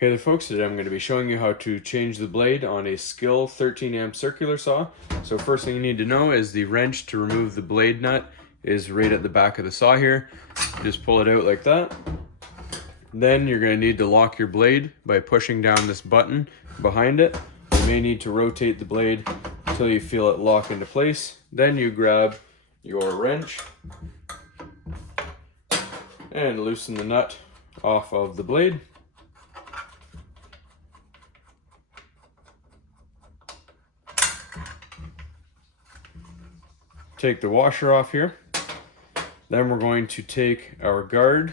Hey there folks, today I'm going to be showing you how to change the blade on a SKIL 13 amp circular saw. So first thing you need to know is the wrench to remove the blade nut is right at the back of the saw here. Just pull it out like that. Then you're going to need to lock your blade by pushing down this button behind it. You may need to rotate the blade until you feel it lock into place. Then you grab your wrench and loosen the nut off of the blade. Take the washer off here. Then we're going to take our guard,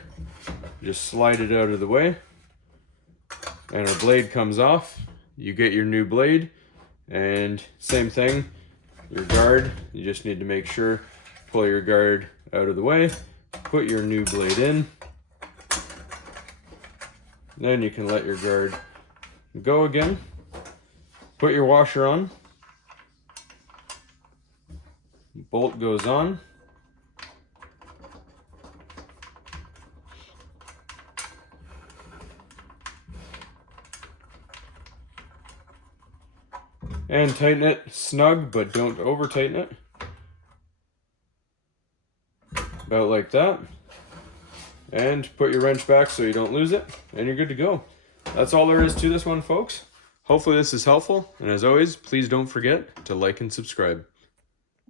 just slide it out of the way, and our blade comes off. You get your new blade, and same thing, your guard, you just need to make sure, pull your guard out of the way, put your new blade in, then you can let your guard go again, put your washer on, bolt goes on, and tighten it snug, but don't over tighten it. About like that. And put your wrench back so you don't lose it, and you're good to go. That's all there is to this one, folks. Hopefully this is helpful, and as always, please don't forget to like and subscribe.